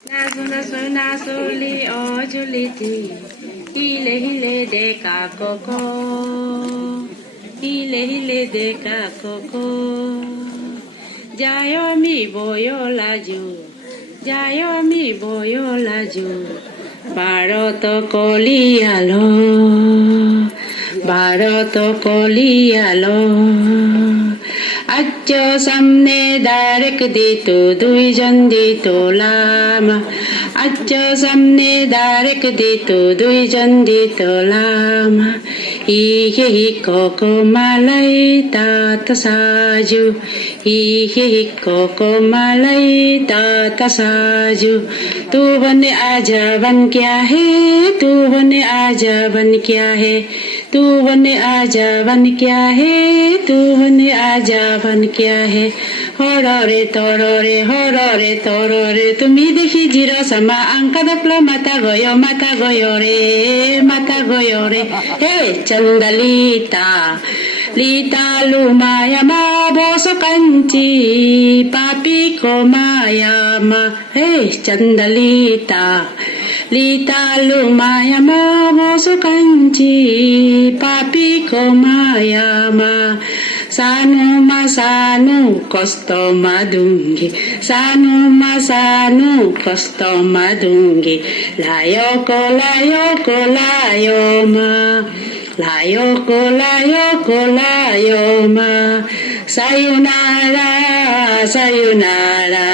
Nasuli o juliti, hile de ka koko, hile de ka koko. Jayo mi boyo laju, jayo mi boyo laju. Bharat kolialo, Bharat kolialo. আচ্ছ সামনে দারেক দিত দুইজন দিত লামা আচ্ছ সামনে দারেক দিত দুইজন দিত লামা ইহে হিকক মালাই तात সাজু ইহে হিকক মালাই तात সাজু तू बने आजा बन क्या है तू बने आजा बन क्या है तू बने आजा बन क्या है तू बने आजा बन क्या है হররে তররে তুমি দেখি জিরো সামা আংকা দাপলো মাথা গয় রে হে চন্দলিতা লিতা লুমায়া মা বস কাঞ্চি পাপি কো মায়া মা হে চন্দলিতা লিতা লুমায়া মা বস কাঞ্চি পাপি কো মায়া মা Sanu kosto madungi sanu kosto madungi layo ma sayonara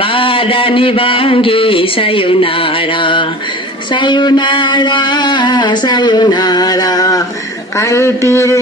badani bangi sayonara kalpir